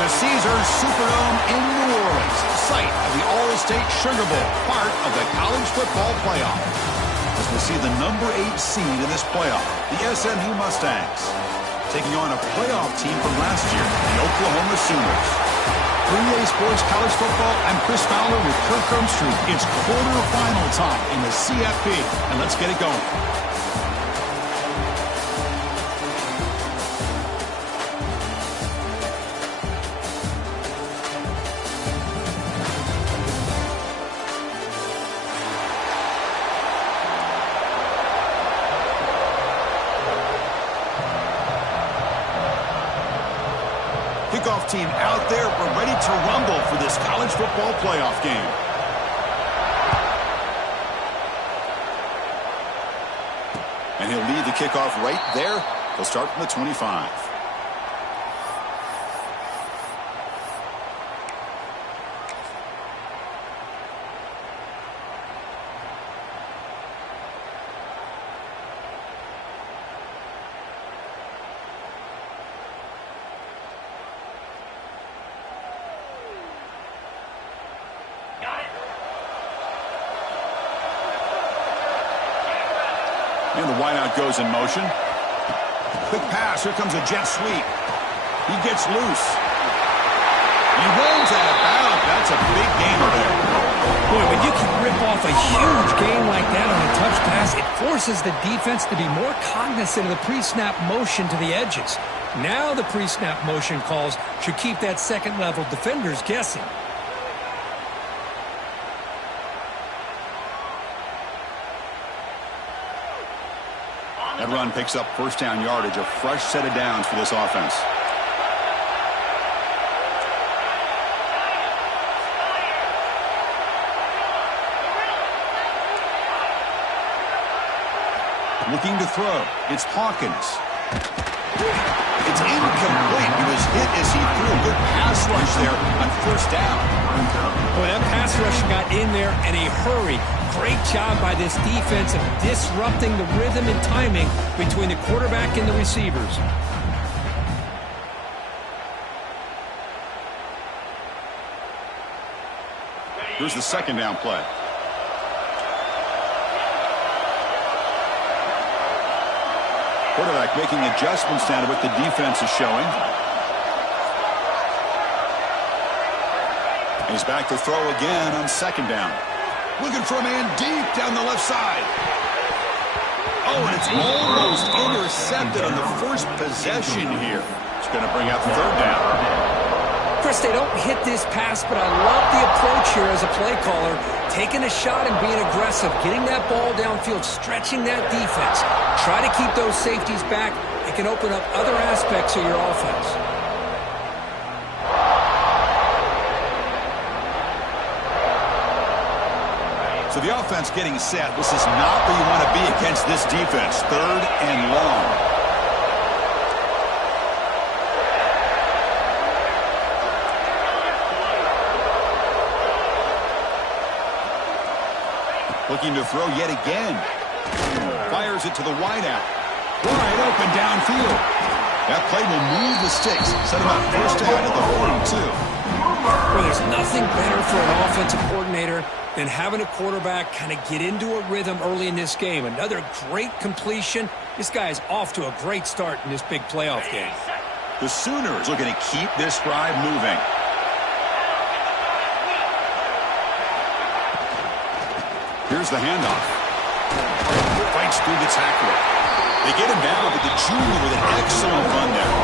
the Caesars Superdome in New Orleans, site of the All-State Sugar Bowl, part of the college football playoff. As we see the number 8 seed in this playoff, the SMU Mustangs, taking on a playoff team from last year, the Oklahoma Sooners. For EA Sports College Football, I'm Chris Fowler with Kirk Herbstreit. It's quarterfinal time in the CFP, and let's get it going. Kickoff team out there. We're ready to rumble for this college football playoff game. And he'll lead the kickoff right there. He'll start from the 25. And the wideout goes in motion. Quick pass. Here comes a jet sweep. He gets loose. He runs out of bounds. That's a big gainer there. Boy, when you can rip off a huge gain like that on a touch pass, it forces the defense to be more cognizant of the pre-snap motion to the edges. Now the pre-snap motion calls should keep that second-level defenders guessing. That run picks up first down yardage, a fresh set of downs for this offense. Looking to throw. It's Hawkins. It's incomplete. He was hit as he threw a good pass rush there on first down. Boy, that pass rush got in there in a hurry. Great job by this defense of disrupting the rhythm and timing between the quarterback and the receivers. Here's the second down play. Quarterback making adjustments down to what the defense is showing. He's back to throw again on second down. Looking for a man deep down the left side. Oh, and it's almost intercepted on the first possession here. It's going to bring up third down. Chris, they don't hit this pass, but I love the approach here as a play caller. Taking a shot and being aggressive, getting that ball downfield, stretching that defense. Try to keep those safeties back. It can open up other aspects of your offense. So the offense getting set. This is not where you want to be against this defense. Third and long. Looking to throw yet again. Fires it to the wideout. Wide open downfield. That play will move the sticks. Set him up first down at the 42. Well, there's nothing better for an offensive coordinator than having a quarterback kind of get into a rhythm early in this game. Another great completion. This guy is off to a great start in this big playoff game. The Sooners looking to keep this drive moving. Here's the handoff. Fights through the tackler. They get him down, but the junior with an excellent run there.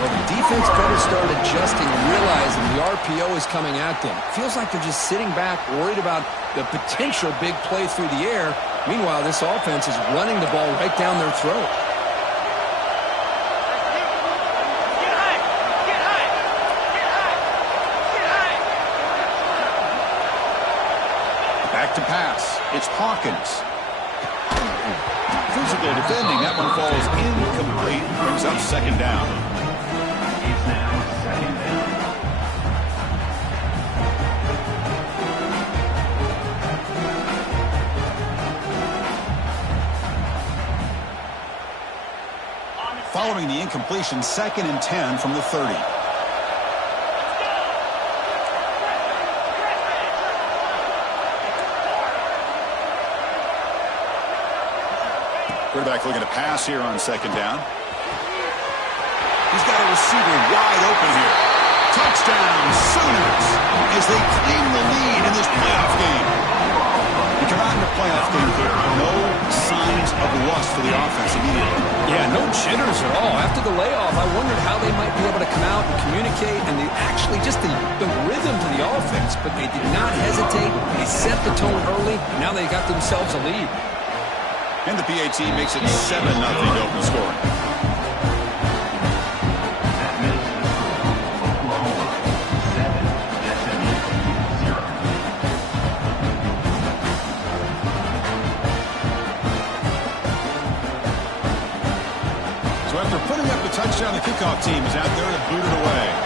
Well, the defense better start adjusting and realizing the RPO is coming at them. Feels like they're just sitting back, worried about the potential big play through the air. Meanwhile, this offense is running the ball right down their throat. Back to pass. It's Hawkins. Physical defending. That one falls incomplete. Brings up second down. Following the incompletion, 2nd and 10 from the 30. Quarterback looking to pass here on second down. He's got a receiver wide open here. Touchdown, Sooners, as they claim the lead in this playoff game. You come out in the playoff game here, no signs of rust for the offense immediately. Yeah, no jitters at all. After the layoff, I wondered how they might be able to come out and communicate, and actually just the rhythm to the offense, but they did not hesitate. They set the tone early. Now they got themselves a lead. And the PAT makes it 7-0 open scoring. So after putting up the touchdown, the kickoff team is out there to boot it away.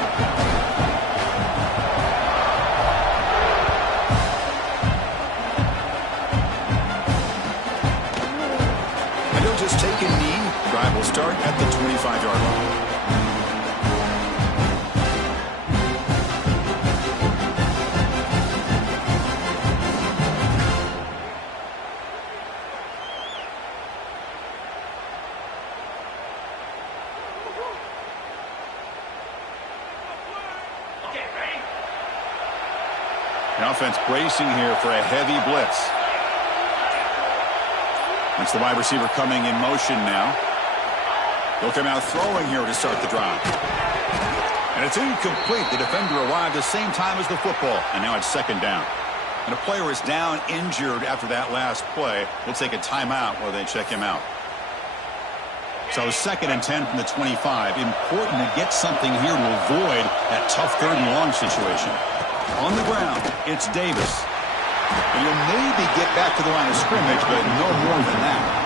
Take a knee. Drive will start at the 25-yard line. Okay, ready? The offense bracing here for a heavy blitz. That's the wide receiver coming in motion now. He'll come out throwing here to start the drive. And it's incomplete. The defender arrived the same time as the football. And now it's second down. And a player is down injured after that last play. We'll take a timeout while they check him out. So 2nd and 10 from the 25. Important to get something here to avoid that tough 3rd and long situation. On the ground, it's Davis. And you'll maybe get back to the line of scrimmage, but no more than that.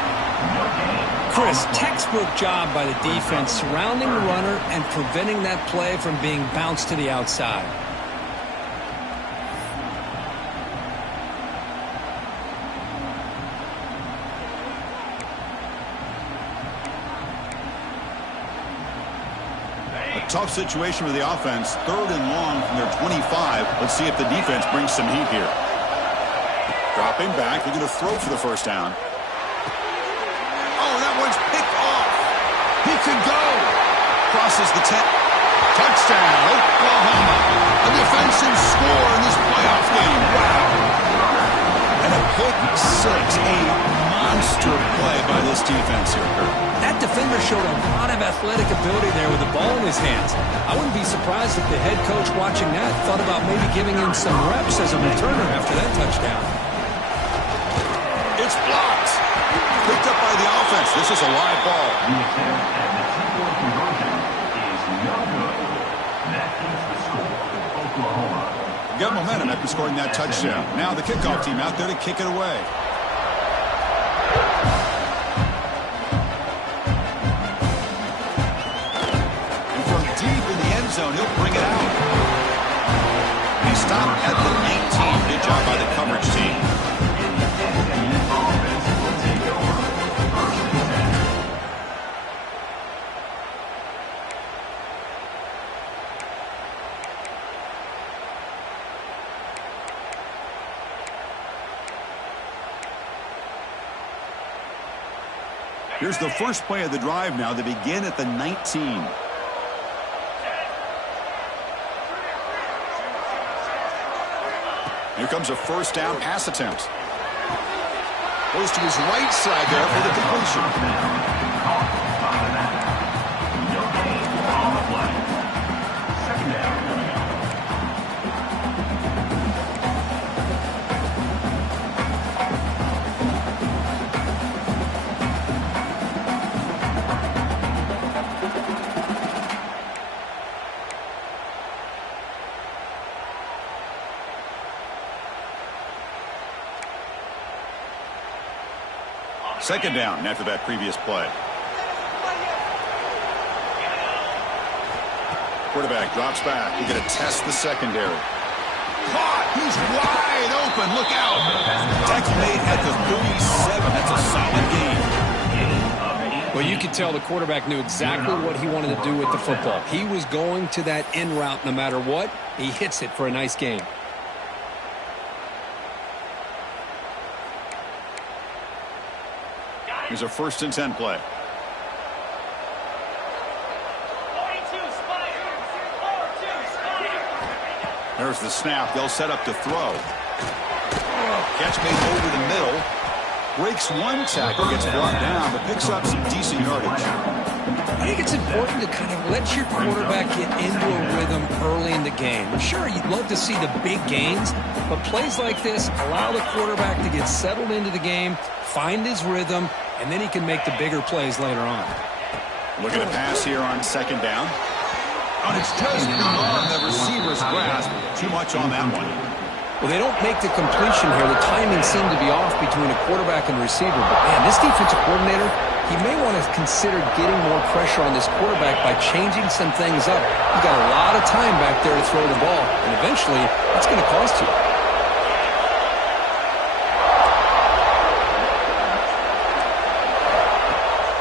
Chris, textbook job by the defense surrounding the runner and preventing that play from being bounced to the outside. A tough situation with the offense. 3rd and long from their 25. Let's see if the defense brings some heat here. Dropping back, looking to throw for the first down. Oh, that one's picked off. He could go. Crosses the 10. Touchdown, Oklahoma. A defensive score in this playoff game. Wow. And a pick 6. A monster play by this defense here, Kurt. That defender showed a lot of athletic ability there with the ball in his hands. I wouldn't be surprised if the head coach watching that thought about maybe giving him some reps as a returner after that touchdown. It's blocked. Picked up by the offense. This is a live ball. The attempt at the two-point conversion is no good. That keeps the score. Oklahoma. Got momentum after scoring that touchdown. Now the kickoff team out there to kick it away. And from deep in the end zone, he'll bring it out. He stopped at the 19. Good job by the coverage team. Here's the first play of the drive now. They begin at the 19. Here comes a first down pass attempt. Goes to his right side there for the completion. No gain on the play. Second down. Second down after that previous play. Quarterback drops back. He's going to test the secondary. Caught! He's wide open. Look out! Tackle made at the 37. That's a solid gain. Well, you could tell the quarterback knew exactly what he wanted to do with the football. He was going to that in route no matter what. He hits it for a nice gain. Here's a 1st and 10 play. There's the snap. They'll set up to throw. Catch made over the middle. Breaks one tackle, gets brought down, but picks up some decent yardage. I think it's important to kind of let your quarterback get into a rhythm early in the game. I'm sure you'd love to see the big gains, but plays like this allow the quarterback to get settled into the game, find his rhythm, and then he can make the bigger plays later on. Look at a pass here on 2nd down. And it's just beyond the receiver's grasp. Too much on that one. Well, they don't make the completion here. The timing seemed to be off between a quarterback and receiver. But, man, this defensive coordinator, he may want to consider getting more pressure on this quarterback by changing some things up. You got a lot of time back there to throw the ball, and eventually that's going to cost you.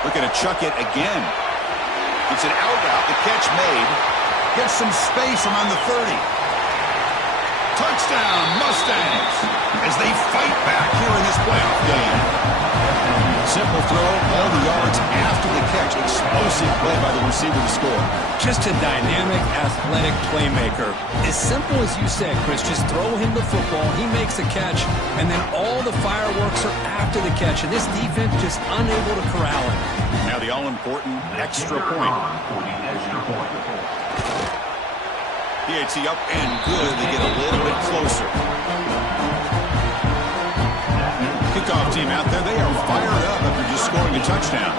Looking to chuck it again. It's an out route. The catch made. Gets some space around the 30. Touchdown, Mustangs, as they fight back here in this playoff game. Simple throw, all the yards after the catch. Explosive play by the receiver to score. Just a dynamic, athletic playmaker. As simple as you said, Chris, just throw him the football, he makes a catch, and then all the fireworks are after the catch, and this defense just unable to corral him. Now the all-important extra point. PAT up and good to get a little bit closer. Kickoff team out there, they are fired up after just scoring a touchdown.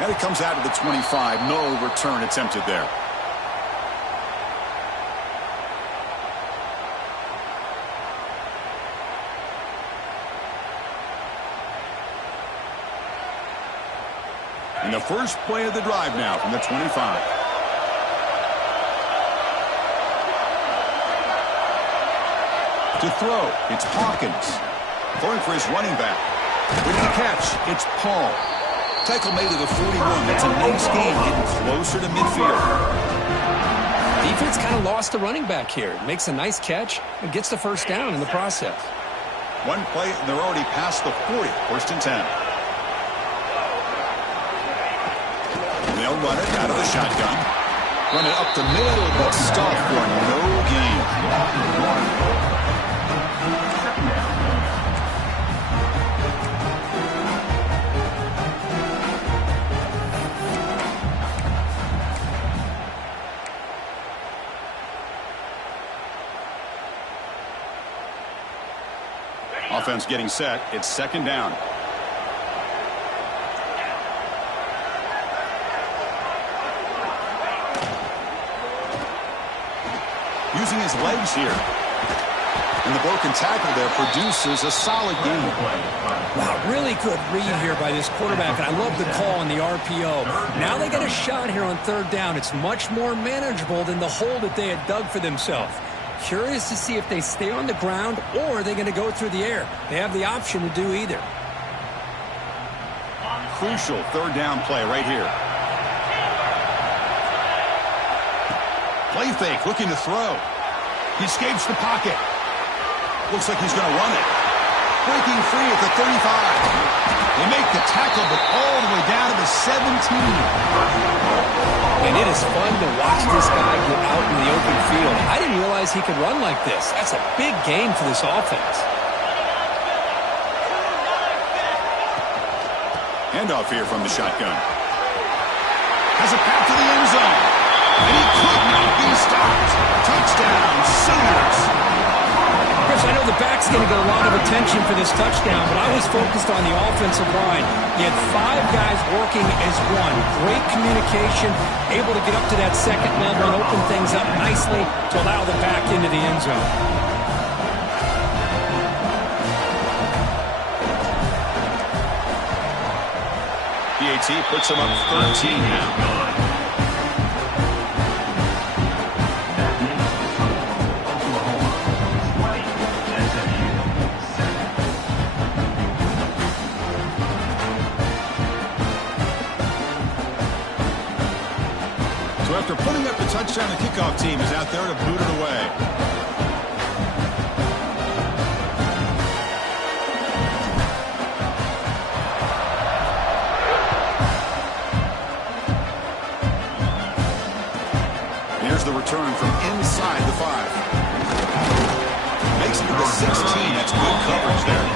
And it comes out of the 25. No return attempted there. And the first play of the drive now from the 25. To throw, it's Hawkins. Throwing for his running back. With the catch, it's Paul. Tackle made to the 41. That's a nice game, getting closer to midfield. Defense kind of lost the running back here. Makes a nice catch and gets the 1st down in the process. One play, and they're already past the 40. 1st and 10. They'll run it out of the shotgun. Run it up the middle, but stop for no gain. Offense getting set. It's 2nd down. Using his legs here. And the broken tackle there produces a solid game. Wow, really good read here by this quarterback, and I love the call on the RPO. Now they get a shot here on 3rd down. It's much more manageable than the hole that they had dug for themselves. Curious to see if they stay on the ground or are they going to go through the air. They have the option to do either. Crucial 3rd down play right here. Play fake, looking to throw. He escapes the pocket. Looks like he's going to run it. Breaking free at the 35. They make the tackle, but all the way down to the 17. And it is fun to watch this guy get out in the open field. I didn't realize he could run like this. That's a big game for this offense. Handoff here from the shotgun. Has a path to the end zone. And he could not be stopped. Touchdown, Sooners. Chris, I know the back's going to get a lot of attention for this touchdown, but I was focused on the offensive line. He had 5 guys working as one. Great communication, able to get up to that 2nd level and open things up nicely to allow the back into the end zone. PAT puts him up 13 now. After putting up the touchdown, the kickoff team is out there to boot it away. return from inside the 5. Makes it to the 16. That's good coverage there.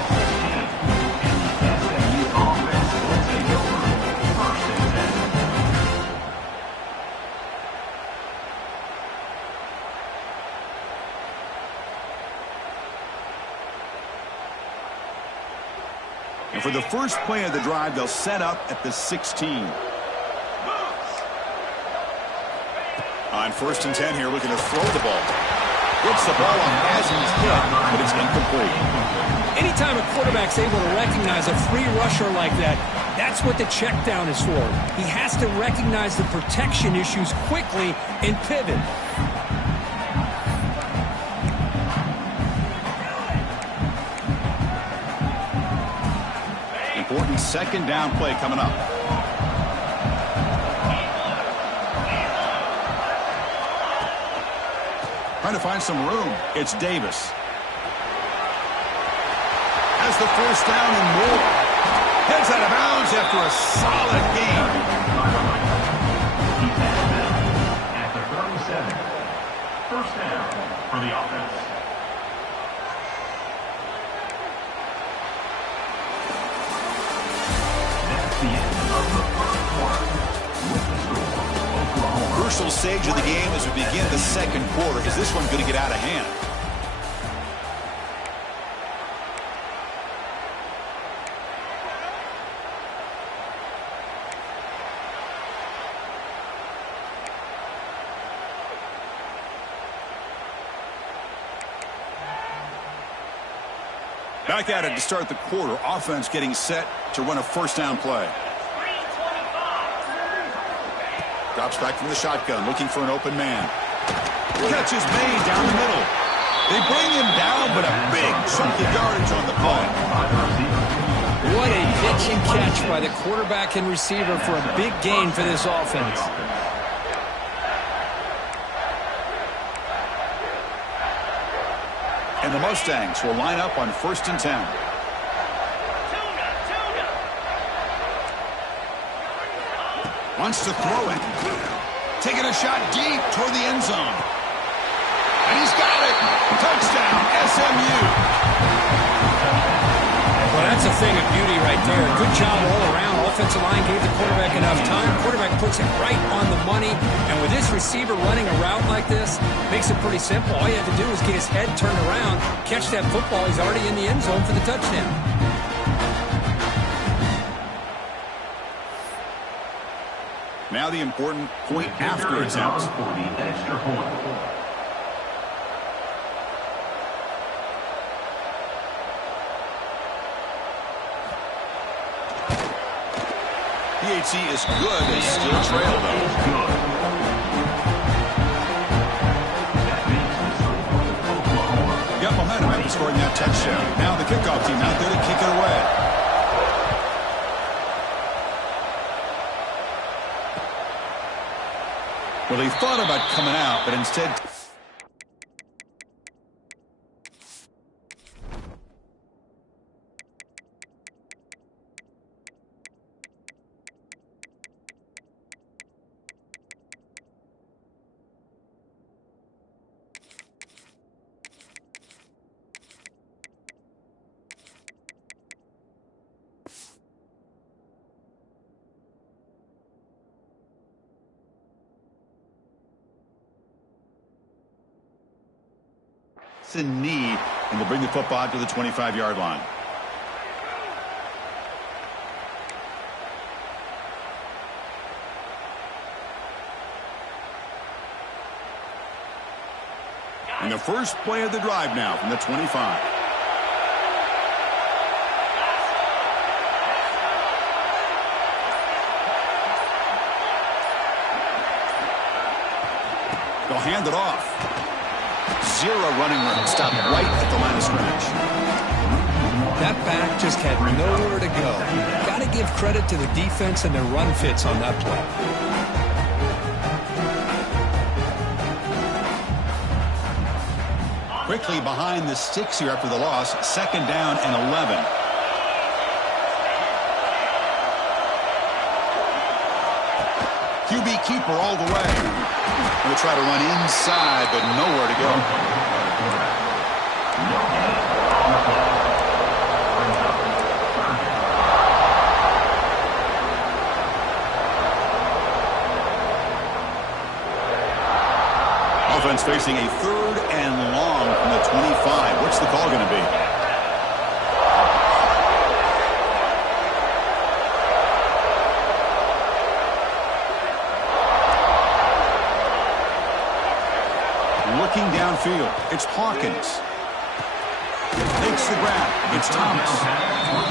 And for the first play of the drive, they'll set up at the 16. On 1st and 10 here, looking to throw the ball. Gets the ball on as he's hit, but it's incomplete. Anytime a quarterback's able to recognize a free rusher like that, that's what the check down is for. He has to recognize the protection issues quickly and pivot. Important 2nd down play coming up. Trying to find some room. It's Davis. Has the 1st down and more. Heads out of bounds after a solid game. At the 37. 1st down for the offense. That's the end of the 1st quarter. With the score, Oklahoma. Crucial stage of the game as we begin the 2nd quarter. Is this one going to get out of hand? Back at it to start the quarter. Offense getting set to run a 1st down play. Drops back from the shotgun, looking for an open man. Catch is made down the middle. They bring him down, but a big chunk of yardage on the play. What a pitch and catch by the quarterback and receiver for a big gain for this offense. And the Mustangs will line up on 1st and 10. Wants to throw it. Taking a shot deep toward the end zone. And he's got it. Touchdown, SMU. Well, that's a thing of beauty right there. Good job all around. Offensive line gave the quarterback enough time. Quarterback puts it right on the money. And with this receiver running a route like this, makes it pretty simple. All you have to do is get his head turned around, catch that football. He's already in the end zone for the touchdown. Now the important point after attempt. For the extra point. PAT is good. They still trail, though. Got momentum after scoring that touchdown. Now the kickoff team out there to kick it away. Well, he thought about coming out, but instead... in need, and will bring the football to the 25-yard line. And the first play of the drive now from the 25. They'll hand it off. Zero running room. Stopped right at the line of scrimmage. That back just had nowhere to go. Got to give credit to the defense and their run fits on that play. Quickly behind the sticks here after the loss. 2nd down and 11. QB keeper all the way. Going to try to run inside, but nowhere to go. Offense facing a 3rd and long from the 25. What's the call going to be? Looking downfield, it's Hawkins. Makes the grab. It's Thomas.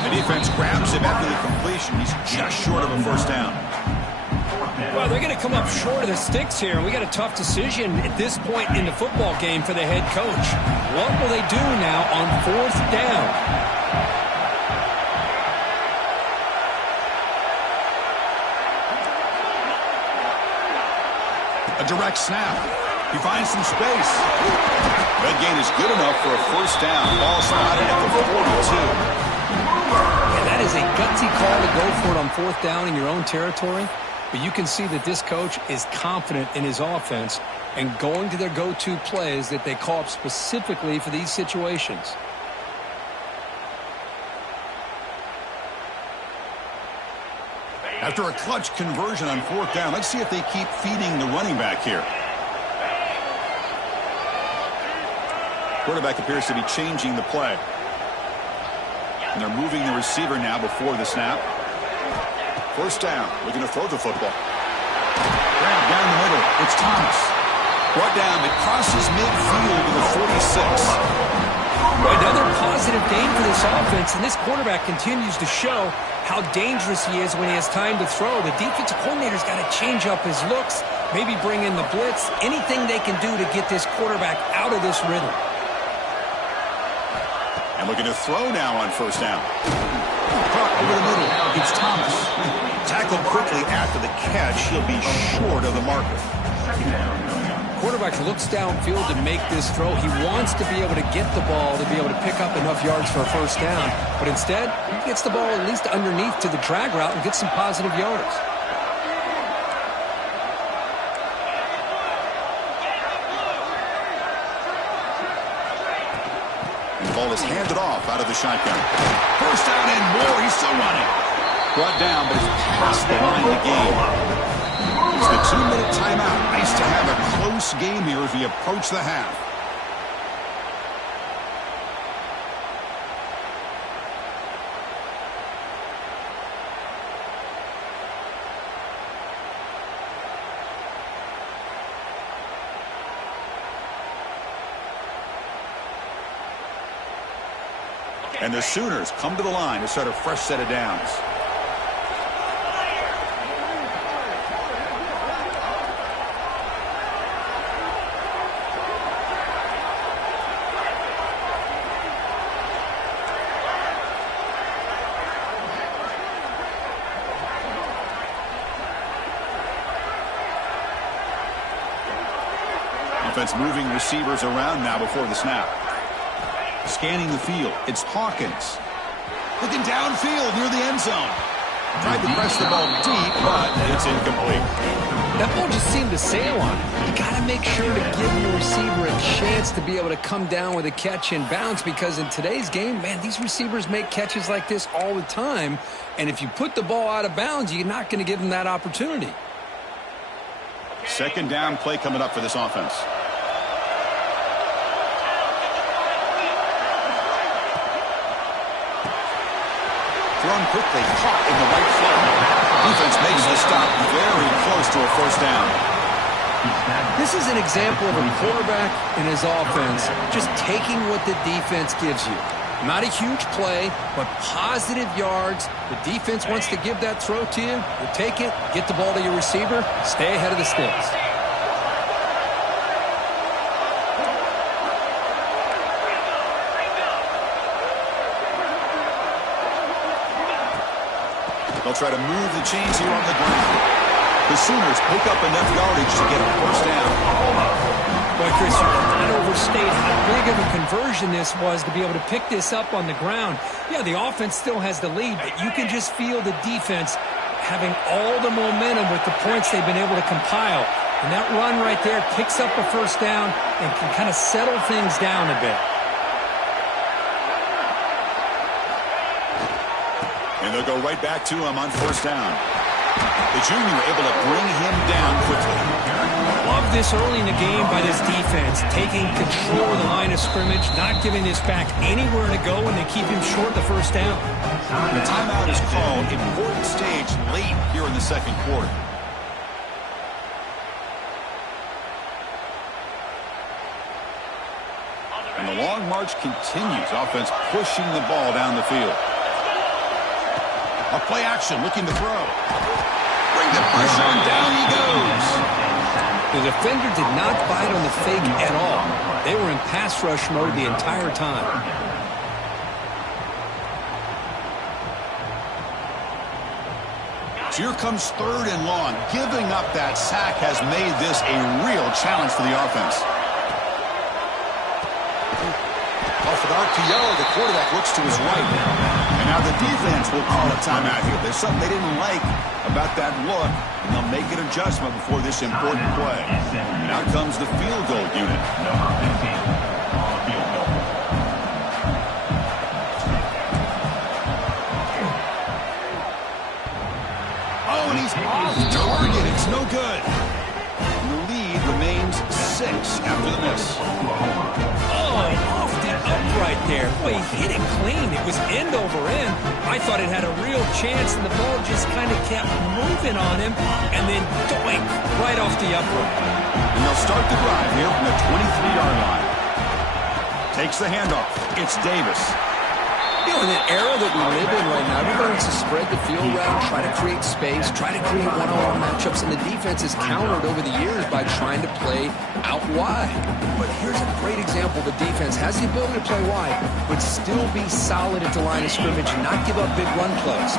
The defense grabs him after the completion. He's just short of a first down. Well, they're going to come up short of the sticks here, and we got a tough decision at this point in the football game for the head coach. What will they do now on 4th down? A direct snap. He finds some space. That gain is good enough for a first down. Ball spotted at the 42. Yeah, that is a gutsy call to go for it on 4th down in your own territory. But you can see that this coach is confident in his offense and going to their go-to plays that they call up specifically for these situations. After a clutch conversion on 4th down, let's see if they keep feeding the running back here. Quarterback appears to be changing the play. And they're moving the receiver now before the snap. First down, looking to throw the football. Grab down the middle, it's Thomas. Brought down, it crosses midfield to the 46. Another positive gain for this offense, and this quarterback continues to show how dangerous he is when he has time to throw. The defensive coordinator's got to change up his looks, maybe bring in the blitz, anything they can do to get this quarterback out of this rhythm. And looking to throw now on first down. Caught over the middle, it's Thomas. Tackled quickly after the catch. He'll be short of the marker. Quarterback looks downfield to make this throw. He wants to be able to get the ball to be able to pick up enough yards for a first down. But instead, he gets the ball at least underneath to the drag route and gets some positive yards. The ball is handed off out of the shotgun. First down and more. He's still running. Brought down, but it's past the line of the game. It's the 2-minute timeout. Nice to have a close game here as we approach the half. And the Sooners come to the line to start a fresh set of downs. Defense moving receivers around now before the snap. Scanning the field, it's Hawkins. Looking downfield near the end zone. Tried to press the ball deep, but it's incomplete. That ball just seemed to sail on it. You got to make sure to give your receiver a chance to be able to come down with a catch and bounce, because in today's game, man, these receivers make catches like this all the time. And if you put the ball out of bounds, you're not going to give them that opportunity. Second down play coming up for this offense. Thrown quickly, caught in the right foot. Defense makes the stop very close to a first down. This is an example of a quarterback and his offense just taking what the defense gives you. Not a huge play, but positive yards. The defense wants to give that throw to you. You take it, get the ball to your receiver, stay ahead of the sticks. They'll try to move the chains here on the ground. The Sooners pick up enough yardage to get a first down. Boy, Chris, you cannot overstate how big of a conversion this was to be able to pick this up on the ground. Yeah, the offense still has the lead, but you can just feel the defense having all the momentum with the points they've been able to compile. And that run right there picks up a first down and can kind of settle things down a bit. And they'll go right back to him on first down. The junior able to bring him down quickly. Love this early in the game by this defense, taking control of the line of scrimmage, not giving this back anywhere to go, and they keep him short the first down. The timeout is called. Important stage late here in the second quarter. And the long march continues. Offense pushing the ball down the field. A play action, looking to throw. Bring the pressure, and down he goes. The defender did not bite on the fake at all. They were in pass rush mode the entire time. So here comes 3rd and long. Giving up that sack has made this a real challenge for the offense. Off an RPO, the quarterback looks to his right. And now the defense will call a timeout here. There's something they didn't like about that look, and they'll make an adjustment before this important play. And out comes the field goal unit. Number 15 on the field goal. Oh, and he's off target. It's no good. And the lead remains 6 after the miss. Off the upright there. Boy, he hit it clean. It was end over end. I thought it had a real chance, and the ball just kind of kept moving on him, and then doink, right off the upright. And they'll start the drive here from the 23-yard line. Takes the handoff. It's Davis. You know, in the era that we live in right now, everybody wants to spread the field around, try to create space, try to create one-on-one matchups, and the defense has countered over the years by trying to play out wide. But here's a great example. The defense has the ability to play wide, but still be solid at the line of scrimmage and not give up big run plays.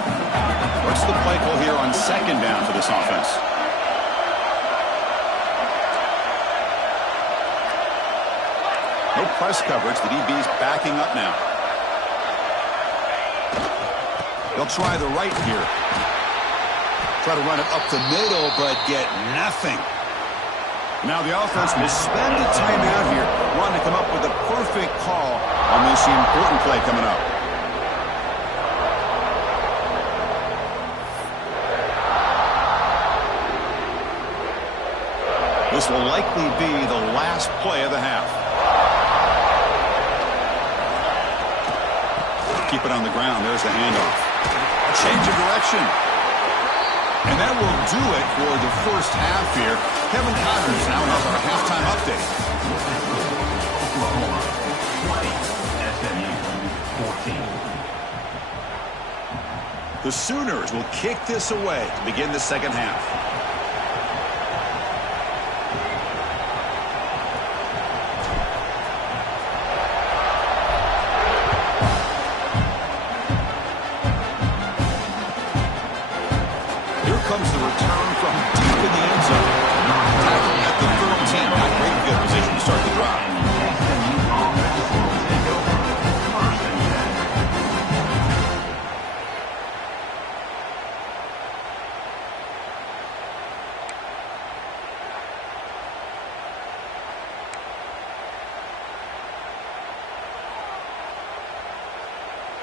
What's the play call here on 2nd down for this offense? No press coverage. The DB's backing up now. They'll try the right here. Try to run it up the middle, but get nothing. Now the offense will spend a timeout here, wanting to come up with a perfect call on this important play coming up. This will likely be the last play of the half. Keep it on the ground. There's the handoff. Change of direction. And that will do it for the first half here. Kevin Connors now has our halftime update. Oklahoma 20, SMU 14. The Sooners will kick this away to begin the second half. Comes the return from deep in the end zone. Tackling at the 13. Not great field position to start the drive.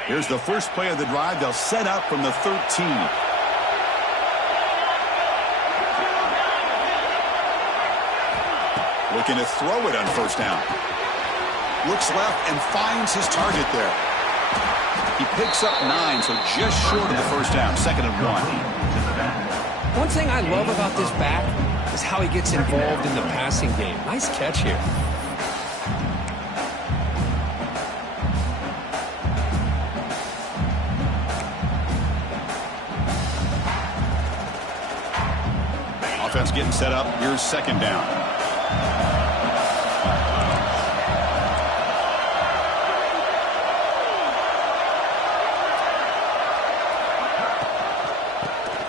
Here's the first play of the drive. They'll set up from the 13. Looking to throw it on first down. Looks left and finds his target there. He picks up 9, so just short of the first down. 2nd and 1. One thing I love about this back is how he gets involved in the passing game. Nice catch here. Offense getting set up. Here's 2nd down.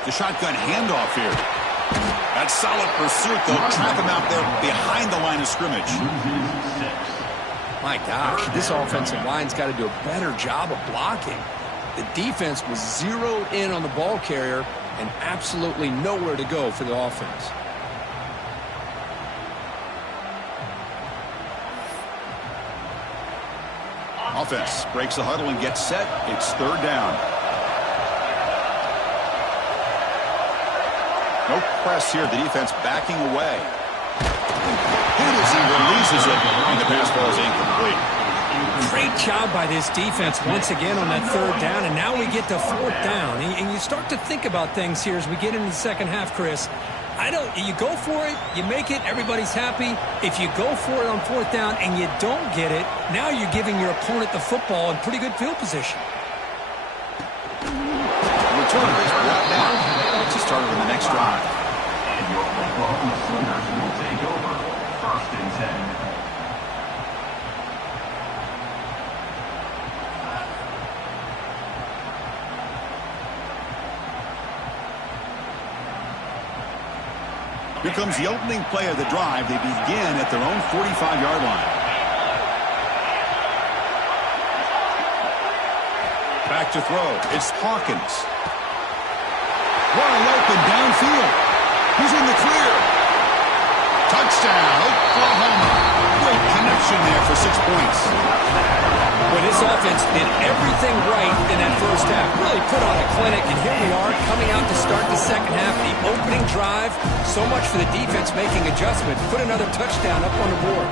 The shotgun handoff here. That's solid pursuit, though. Trap him out there behind the line of scrimmage. My gosh, this offensive line's got to do a better job of blocking. The defense was zeroed in on the ball carrier and absolutely nowhere to go for the offense. Offense breaks the huddle and gets set. It's third down. No press here. The defense backing away. Hit as he releases it, and the pass ball is incomplete. Great job by this defense once again on that third down, and now we get to fourth down. And you start to think about things here as we get into the second half, Chris. You go for it, you make it, everybody's happy. If you go for it on fourth down and you don't get it, now you're giving your opponent the football in pretty good field position. Return is brought down to start on the next drive. And your Oklahoma Sooners will take over. First and 10. Here comes the opening play of the drive. They begin at their own 45-yard line. Back to throw. It's Hawkins. Wide open downfield. He's in the clear. Touchdown, Oklahoma. Great connection there for 6 points. Well, this offense did everything right in that first half. Really put on a clinic, and here we are coming out to start the second half. The opening drive, so much for the defense making adjustments. Put another touchdown up on the board.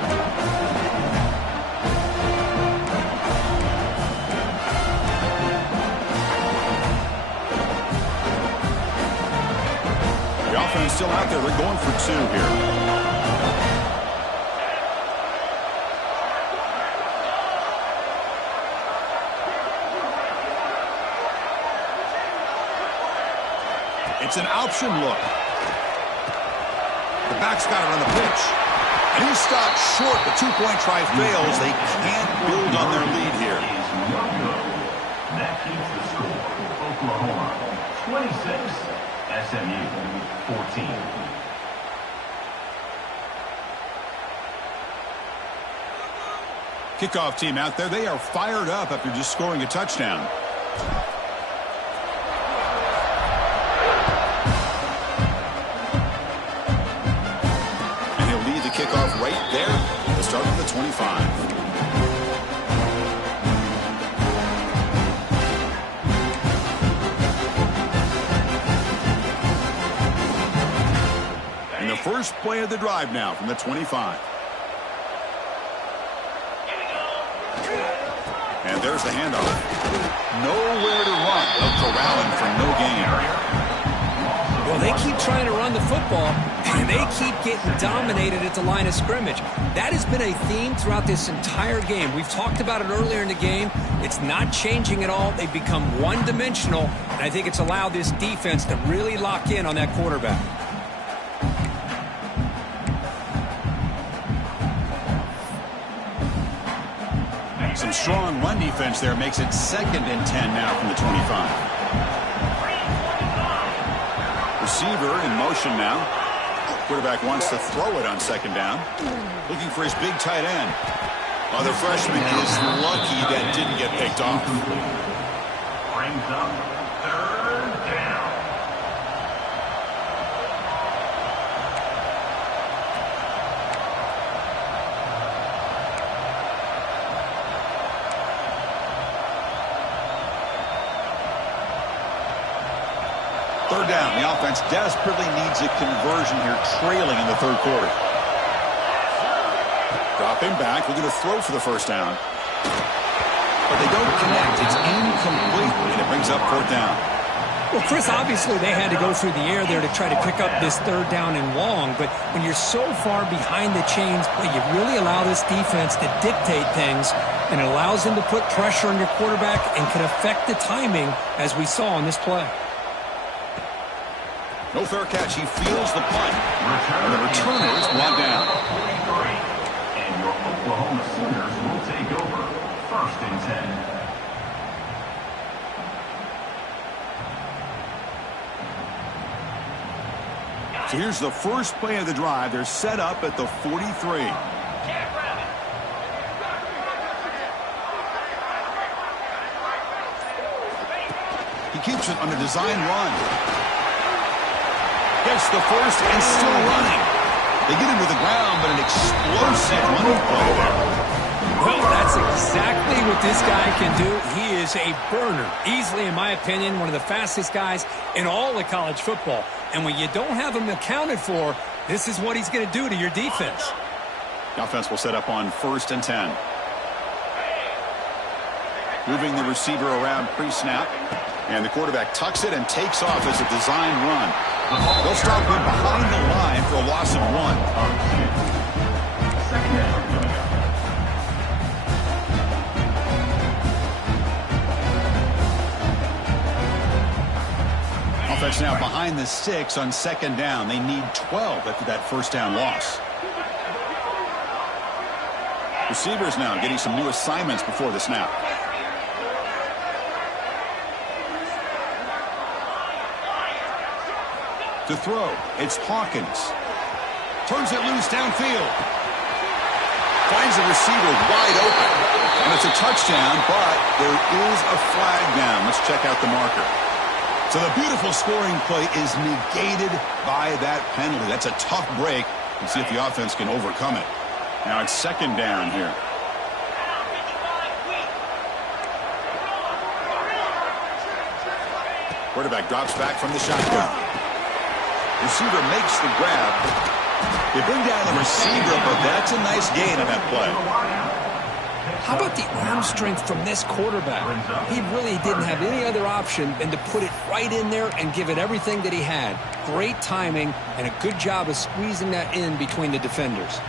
The offense still out there. They're going for 2 here. It's an option look. The back's got it on the pitch. And he's stopped short. The 2-point try fails. They can't build on their lead here. Is no good. That keeps the score. Oklahoma 26, SMU 14. Kickoff team out there. They are fired up after just scoring a touchdown. Kickoff right there to start on the 25. And the first play of the drive now from the 25. And there's the handoff. Nowhere to run. No corralling for no gain. Well, they keep trying to run the football, and they keep getting dominated at the line of scrimmage. That has been a theme throughout this entire game. We've talked about it earlier in the game. It's not changing at all. They've become one-dimensional, and I think it's allowed this defense to really lock in on that quarterback. Some strong run defense there makes it 2nd and 10 now from the 25. Receiver in motion now. Quarterback wants to throw it on 2nd down. Looking for his big tight end. Oh, the freshman is lucky that didn't get picked off. Brings up third down. Third down. The offense desperately needs a conversion here, trailing in the third quarter. Dropping back, looking to throw for the first down. But they don't connect. It's incomplete, and it brings up fourth down. Well, Chris, obviously they had to go through the air there to try to pick up this third down and long, but when you're so far behind the chains, you really allow this defense to dictate things, and it allows them to put pressure on your quarterback and can affect the timing, as we saw on this play. No fair catch. He feels the punt. And the returner is brought down. And your Oklahoma Sooners will take over. First and 10. So here's the first play of the drive. They're set up at the 43. He keeps it on a design run. Gets the first and still running. They get him to the ground, but an explosive running play there. Well, that's exactly what this guy can do. He is a burner. Easily, in my opinion, one of the fastest guys in all of college football. And when you don't have him accounted for, this is what he's going to do to your defense. The offense will set up on 1st and 10. Moving the receiver around pre-snap. And the quarterback tucks it and takes off as a design run. They'll start him behind the line for a loss of 1. Offense now behind the 6 on 2nd down. They need 12 after that 1st down loss. Receivers now getting some new assignments before the snap. To throw, it's Hawkins. Turns it loose downfield. Finds the receiver wide open. And it's a touchdown, but there is a flag down. Let's check out the marker. So the beautiful scoring play is negated by that penalty. That's a tough break. Let's see if the offense can overcome it. Now it's 2nd down here. Quarterback drops back from the shotgun. Receiver makes the grab. They bring down the receiver, but that's a nice gain on that play. How about the arm strength from this quarterback? He really didn't have any other option than to put it right in there and give it everything that he had. Great timing and a good job of squeezing that in between the defenders.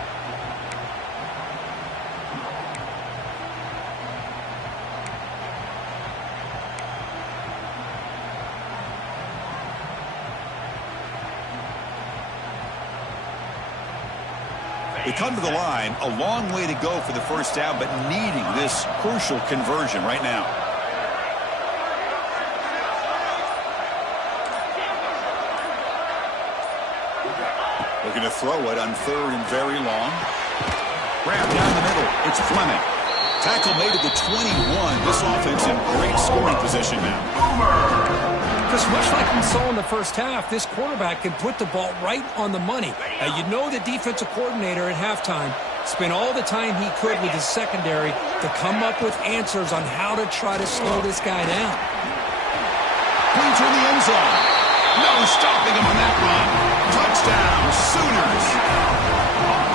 They come to the line, a long way to go for the 1st down, but needing this crucial conversion right now. Looking to throw it on 3rd and very long. Grab down the middle. It's Fleming. Tackle made at the 21. This offense in great scoring position now. Because much like we saw in the 1st half, this quarterback can put the ball right on the money. Now, you know the defensive coordinator at halftime spent all the time he could with his secondary to come up with answers on how to try to slow this guy down. Points in the end zone. No stopping him on that run. Touchdown, Sooners.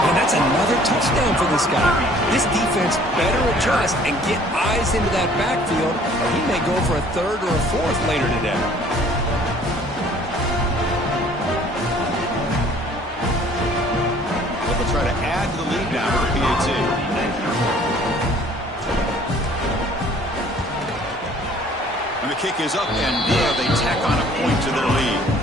And that's another touchdown for this guy. This defense better adjust and get eyes into that backfield, or he may go for a 3rd or a 4th later today. They'll try to add to the lead now for the PAT. And the kick is up, and there they tack on a point to their lead.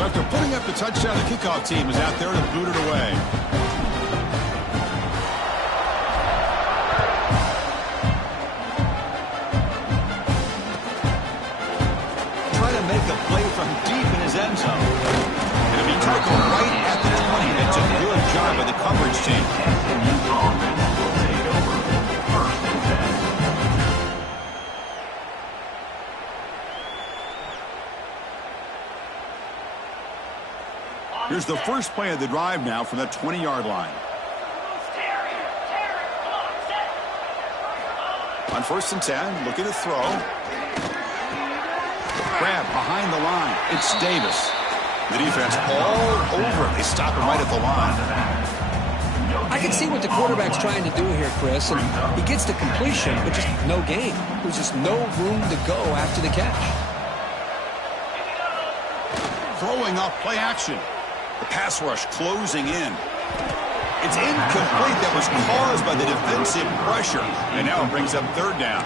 After putting up the touchdown, the kickoff team is out there to boot it away. Trying to make a play from deep in his end zone. And if he tackled right at the 20, that's a good job by the coverage team. Here's the first play of the drive now from that 20-yard line. On 1st and 10, looking to throw. Grab behind the line. It's Davis. The defense all over. They stop him right at the line. I can see what the quarterback's trying to do here, Chris, and he gets the completion, but just no gain. There's just no room to go after the catch. Throwing off play action. The pass rush closing in. It's incomplete. That was caused by the defensive pressure. And now it brings up 3rd down.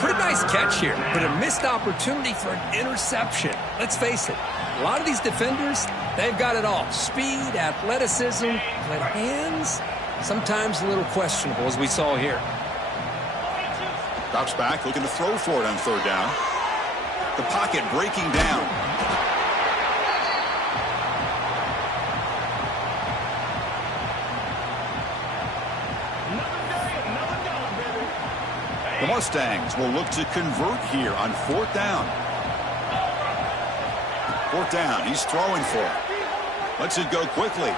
Pretty nice catch here, but a missed opportunity for an interception. Let's face it, a lot of these defenders, they've got it all. Speed, athleticism, but hands, sometimes a little questionable, as we saw here. Drops back, looking to throw for it on 3rd down. The pocket breaking down. The Mustangs will look to convert here on 4th down. 4th down, he's throwing for it. Lets it go quickly.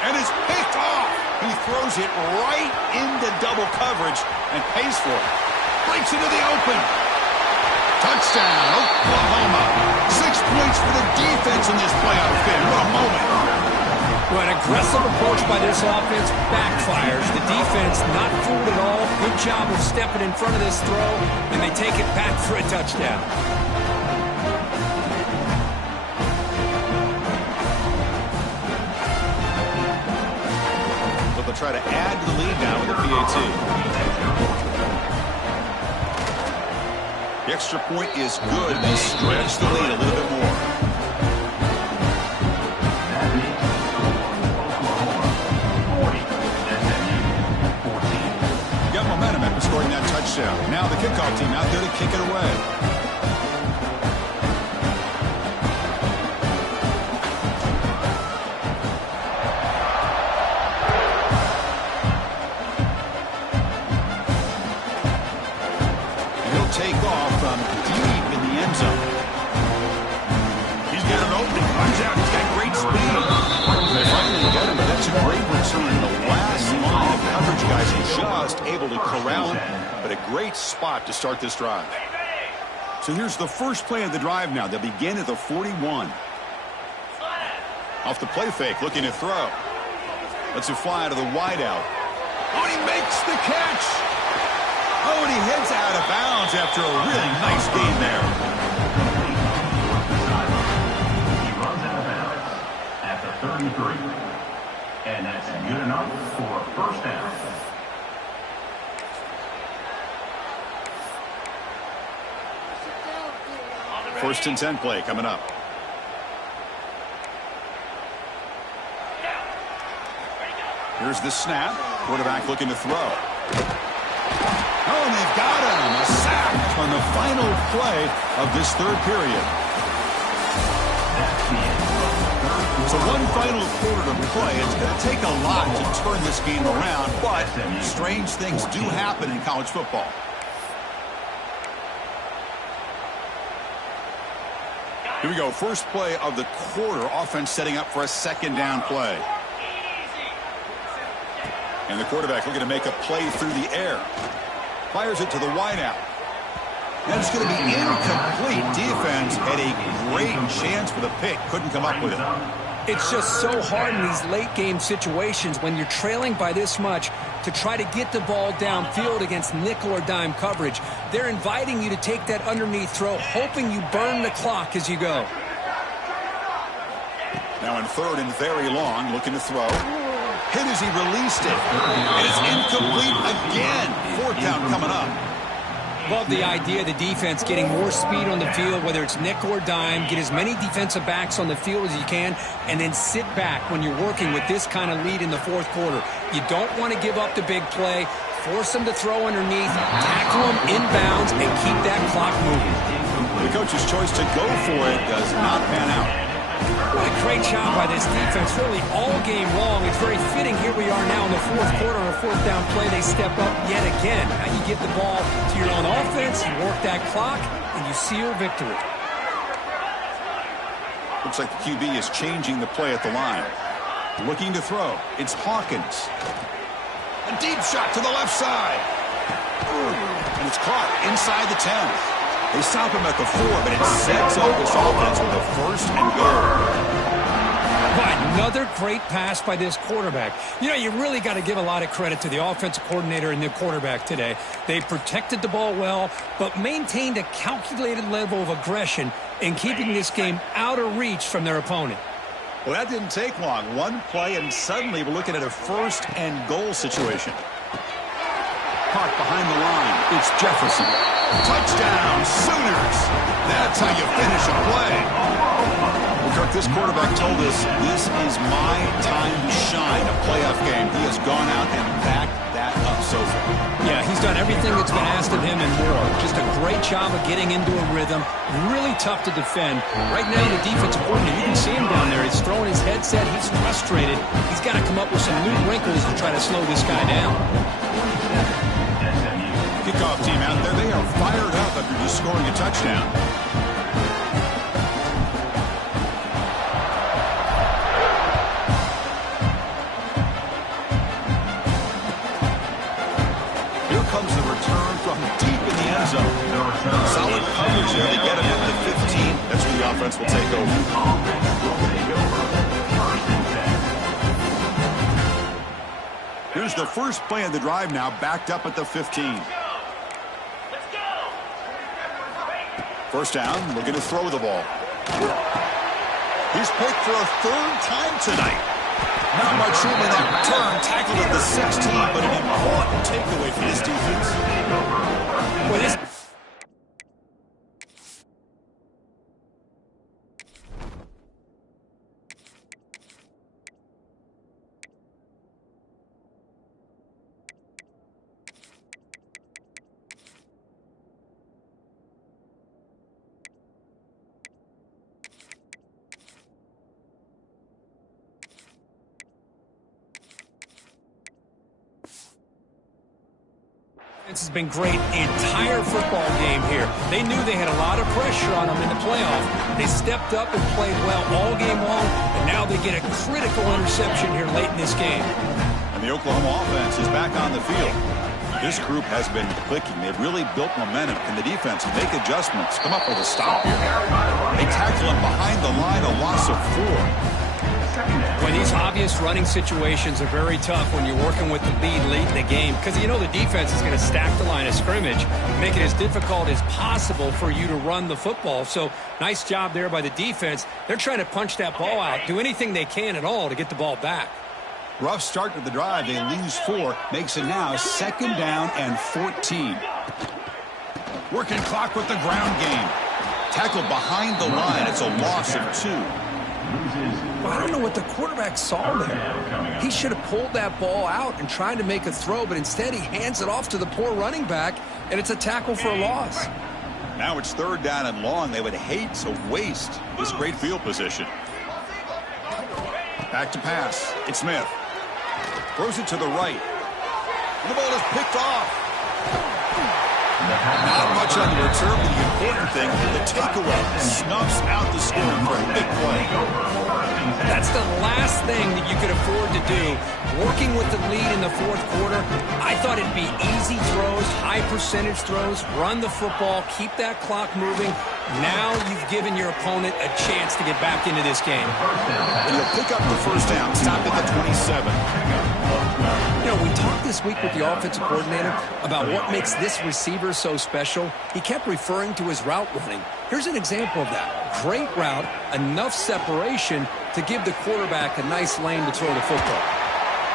And it's picked off. He throws it right into double coverage and pays for it. Breaks into the open. Touchdown, Oklahoma. 6 points for the defense in this playoff game. What a moment. Well, an aggressive approach by this offense backfires. The defense not fooled at all. Good job of stepping in front of this throw, and they take it back for a touchdown. But they'll try to add to the lead now with the PAT. The extra point is good. They stretch the lead a little bit more. Got momentum after scoring that touchdown. Now the kickoff team out there to kick it away. Take off from deep in the end zone. He's got an opening. Runs out. He's got great speed. They finally get him, but that's a great return. The last line of coverage guys are just able to corral him, but a great spot to start this drive. So here's the first play of the drive now. They'll begin at the 41. Off the play fake, looking to throw. Lets it fly to the wideout. Oh, and he makes the catch. Oh, and he heads out of bounds after a really nice gain there. He runs out of bounds at the 33. And that's good enough for a first down. First and 10 play coming up. Here's the snap. Quarterback looking to throw. Oh, and they've got him. A sack on the final play of this third period. So one final quarter to play. It's going to take a lot to turn this game around, but strange things do happen in college football. Here we go. First play of the quarter. Offense setting up for a second down play. And the quarterback looking to make a play through the air. Fires it to the wideout. And it's going to be incomplete. Defense had a great chance for the pick. Couldn't come up with it. It's just so hard in these late-game situations when you're trailing by this much to try to get the ball downfield against nickel or dime coverage. They're inviting you to take that underneath throw, hoping you burn the clock as you go. Now in third and very long, looking to throw. Hit as he released it. And it's incomplete again. Fourth down coming up. Love the idea of the defense getting more speed on the field, whether it's nickel or dime. Get as many defensive backs on the field as you can, and then sit back when you're working with this kind of lead in the fourth quarter. You don't want to give up the big play. Force them to throw underneath, tackle them inbounds, and keep that clock moving. The coach's choice to go for it does not pan out. What a great job by this defense, really all game long. It's very fitting. Here we are now in the fourth quarter on a fourth down play. They step up yet again. Now you get the ball to your own offense, you work that clock, and you seal victory. Looks like the QB is changing the play at the line. Looking to throw. It's Hawkins. A deep shot to the left side. And it's caught inside the 10. They stop him at the 4, but it sets up this offense with a first and goal. But another great pass by this quarterback. You know, you really got to give a lot of credit to the offensive coordinator and the quarterback today. They protected the ball well, but maintained a calculated level of aggression in keeping this game out of reach from their opponent. Well, that didn't take long. One play, and suddenly we're looking at a first and goal situation. Caught behind the line. It's Jefferson. Touchdown, Sooners. That's how you finish a play. Well, Kirk, this quarterback told us this is my time to shine, a playoff game. He has gone out and backed that up so far. Yeah, he's done everything that's been asked of him and more. Just a great job of getting into a rhythm. Really tough to defend. Right now, the defensive coordinator, you can see him down there. He's throwing his headset. He's frustrated. He's got to come up with some new wrinkles to try to slow this guy down. kickoff team out there. They are fired up after just scoring a touchdown. Here comes the return from deep in the end zone. Solid coverage there. They get him at the 15. That's where the offense will take over. Here's the first play of the drive now, backed up at the 15. First down, looking to throw the ball. He's picked for a third time tonight. Not much room in that return, tackled at the 16, but an important takeaway for this defense. Well, this This has been great the entire football game here. They knew they had a lot of pressure on them in the playoff. They stepped up and played well all game long, and now they get a critical interception here late in this game. And the Oklahoma offense is back on the field. This group has been clicking. They've really built momentum. Can the defense make adjustments? Come up with a stop here. They tackle him behind the line, a loss of 4. When these obvious running situations are very tough when you're working with the lead late in the game, because you know the defense is going to stack the line of scrimmage, make it as difficult as possible for you to run the football. So nice job there by the defense. They're trying to punch that ball out, do anything they can at all to get the ball back. Rough start to the drive. They lose 4. Makes it now 2nd down and 14. Working clock with the ground game. Tackled behind the line. It's a loss of 2. Well, I don't know what the quarterback saw there. He should have pulled that ball out and tried to make a throw, but instead he hands it off to the poor running back, and it's a tackle for a loss. Now it's 3rd down and long. They would hate to waste this great field position. Back to pass. It's Smith. Throws it to the right. And the ball is picked off. Not much on the return, but the important thing, the takeaway snuffs out the score for a big play. That's the last thing that you could afford to do. Working with the lead in the 4th quarter, I thought it'd be easy throws, high percentage throws, run the football, keep that clock moving. Now you've given your opponent a chance to get back into this game. And he'll pick up the first down, stopped at the 27. You know, we talked this week with the offensive coordinator about what makes this receiver so special. He kept referring to his route running. Here's an example of that. Great route, enough separation to give the quarterback a nice lane to throw the football.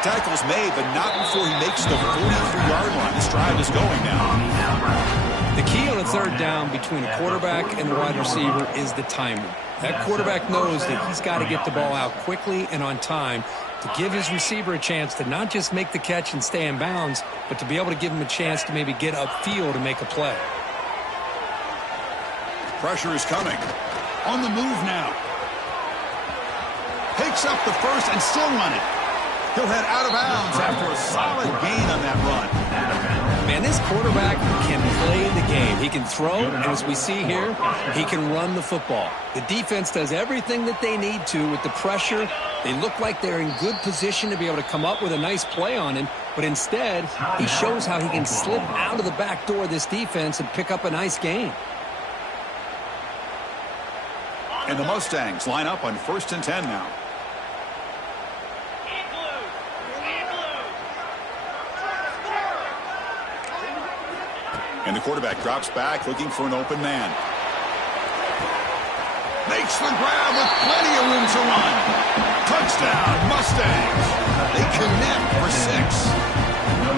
Tackle's made, but not before he makes the 43-yard line. This drive is going now. The key on a 3rd down between a quarterback and the wide receiver is the timing. That quarterback knows that he's got to get the ball out quickly and on time to give his receiver a chance to not just make the catch and stay in bounds, but to be able to give him a chance to maybe get upfield and make a play. Pressure is coming. On the move now. Picks up the first and still running. He'll head out of bounds after a solid gain on that run. Man, this quarterback can play the game. He can throw, and as we see here, he can run the football. The defense does everything that they need to with the pressure. They look like they're in good position to be able to come up with a nice play on him, but instead, he shows how he can slip out of the back door of this defense and pick up a nice gain. And the Mustangs line up on 1st and 10 now. And the quarterback drops back, looking for an open man. Makes the grab with plenty of room to run. Touchdown, Mustangs. They connect for 6.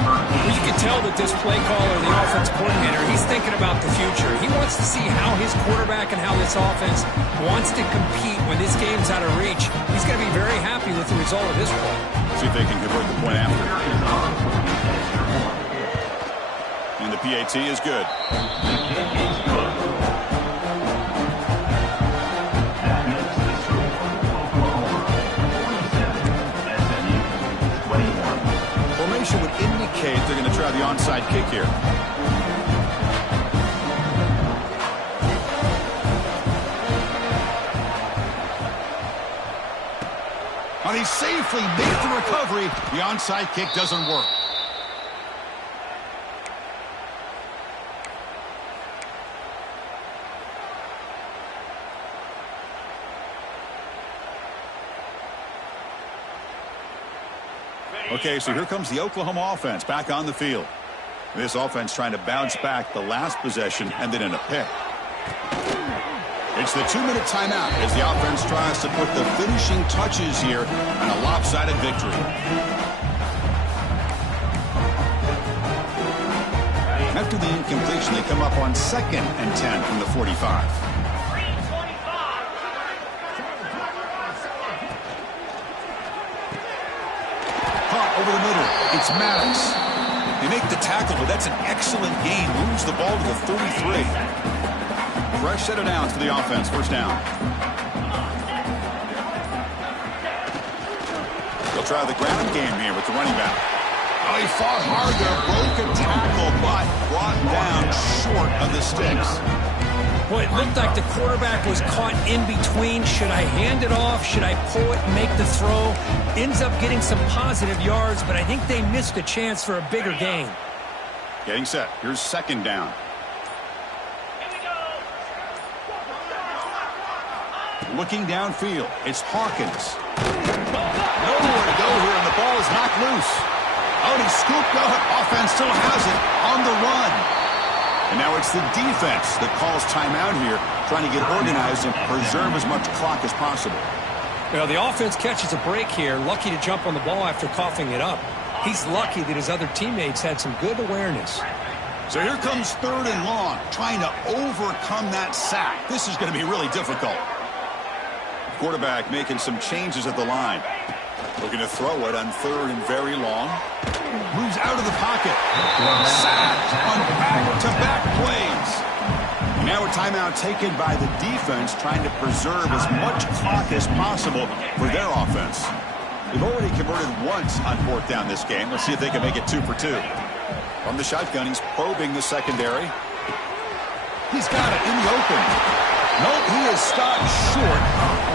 Well, you can tell that this play caller, the offense coordinator, he's thinking about the future. He wants to see how his quarterback and how this offense wants to compete when this game's out of reach. He's going to be very happy with the result of this play. See if they can convert the point after. And the PAT is good. Formation would indicate they're going to try the onside kick here. And he safely made the recovery. The onside kick doesn't work. Okay, so here comes the Oklahoma offense back on the field. This offense trying to bounce back the last possession and then in a pick. It's the 2-minute timeout as the offense tries to put the finishing touches here on a lopsided victory. After the incompletion, they come up on 2nd and 10 from the 45. Over the middle, it's Maddox. They make the tackle, but that's an excellent gain. Moves the ball to the 33. Fresh set of downs for the offense. First down. They'll try the ground game here with the running back. Oh, he fought hard there. Broke a tackle, but brought down short of the sticks. Boy, it looked like the quarterback was caught in between. Should I hand it off? Should I pull it and make the throw? Ends up getting some positive yards, but I think they missed a chance for a bigger gain. Getting set. Here's 2nd down. Looking downfield. It's Hawkins. Nowhere to go here, and the ball is knocked loose. Oh, he scooped up. Offense still has it on the run. And now it's the defense that calls timeout here, trying to get organized and preserve as much clock as possible. Well, the offense catches a break here, lucky to jump on the ball after coughing it up. He's lucky that his other teammates had some good awareness. So here comes 3rd and long, trying to overcome that sack. This is going to be really difficult. Quarterback making some changes at the line. Looking to throw it on 3rd and very long. Moves out of the pocket. Sacked on back-to-back plays. Now a timeout taken by the defense, trying to preserve as much clock as possible for their offense. They've already converted once on 4th down this game. Let's see if they can make it 2 for 2. From the shotgun, he's probing the secondary. He's got it in the open. Nope, he is stopped short.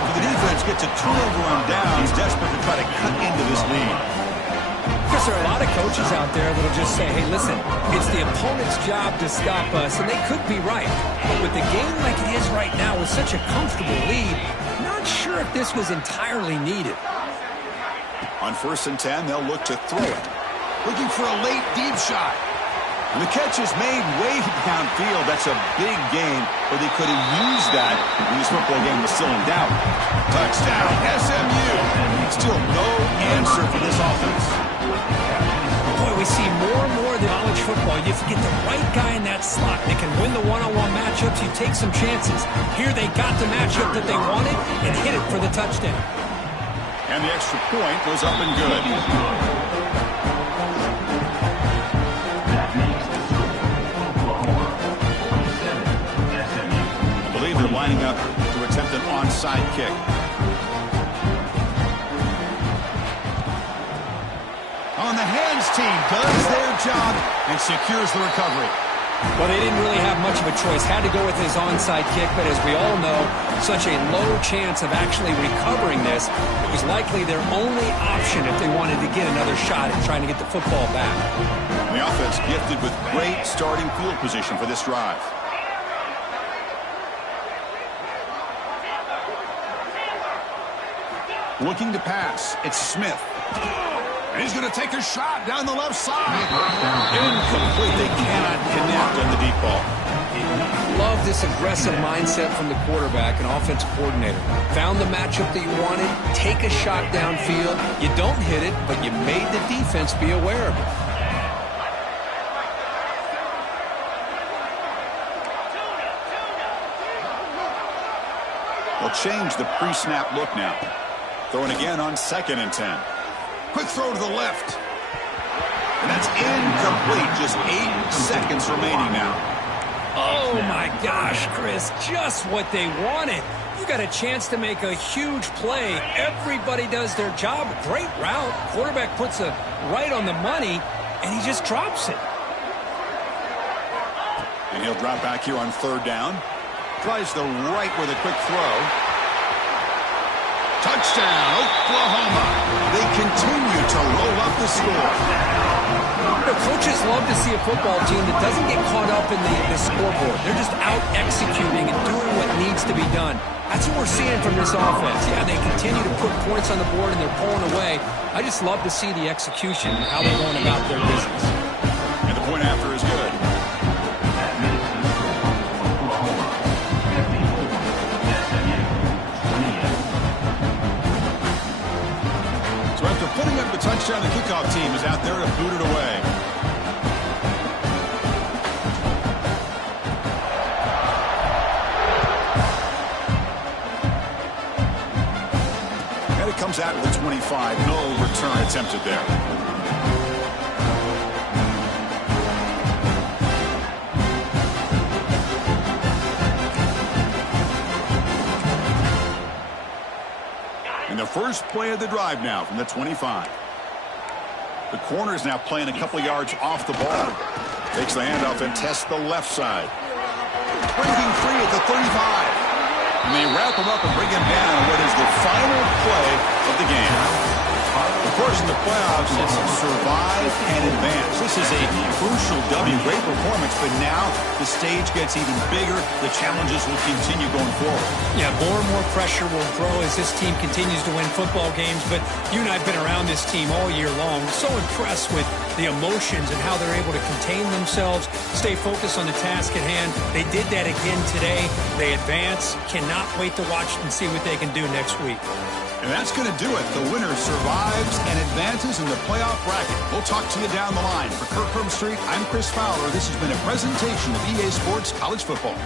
So the defense gets a turnover on downs, desperate to try to cut into this lead. Because there are a lot of coaches out there that'll just say, hey, listen, it's the opponent's job to stop us, and they could be right. But with the game like it is right now with such a comfortable lead, not sure if this was entirely needed. On 1st and 10, they'll look to throw it. Looking for a late deep shot. And the catch is made way downfield. That's a big gain, but they could have used that when this football game was still in doubt. Touchdown, SMU. Still no answer for this offense. Boy, we see more and more of the college football. You get the right guy in that slot. They can win the one-on-one matchups. You take some chances. Here they got the matchup that they wanted and hit it for the touchdown. And the extra point goes up and good. I believe they're lining up to attempt an onside kick. On the hands team does their job and secures the recovery. Well, they didn't really have much of a choice. Had to go with his onside kick, but as we all know, such a low chance of actually recovering this. It was likely their only option if they wanted to get another shot at trying to get the football back. And the offense gifted with great starting field position for this drive. Looking to pass. It's Smith. And he's going to take a shot down the left side. Incomplete. They cannot connect on the deep ball. Love this aggressive mindset from the quarterback and offensive coordinator. Found the matchup that you wanted. Take a shot downfield. You don't hit it, but you made the defense be aware of it. They'll change the pre-snap look now. Throwing again on 2nd and 10. Quick throw to the left. And that's incomplete. Just 8 seconds remaining now. Oh, my gosh, Chris. Just what they wanted. You got a chance to make a huge play. Everybody does their job. Great route. Quarterback puts it right on the money, and he just drops it. And he'll drop back here on 3rd down. Tries the right with a quick throw. Touchdown, Oklahoma. They continue to roll up the score. Coaches love to see a football team that doesn't get caught up in the scoreboard. They're just out executing and doing what needs to be done. That's what we're seeing from this offense. Yeah, they continue to put points on the board and they're pulling away. I just love to see the execution and how they're going about their business. And the point after is good. So after putting up the touchdown, the kickoff team is out there to boot it away. Comes out of the 25. No return attempted there. And the first play of the drive now from the 25. The corner is now playing a couple yards off the ball. Takes the handoff and tests the left side. Breaking free at the 35. And they wrap him up and bring him down on what is the final play of the game. Of course, in the playoffs, it's survive and advance. This is a crucial W. Great performance, but now the stage gets even bigger. The challenges will continue going forward. Yeah, more and more pressure will grow as this team continues to win football games. But you and I have been around this team all year long. So impressed with the emotions and how they're able to contain themselves, stay focused on the task at hand. They did that again today. They advance. Cannot wait to watch and see what they can do next week. And that's going to do it. The winner survives and advances in the playoff bracket. We'll talk to you down the line. For Kirk Herbstreit, I'm Chris Fowler. This has been a presentation of EA Sports College Football.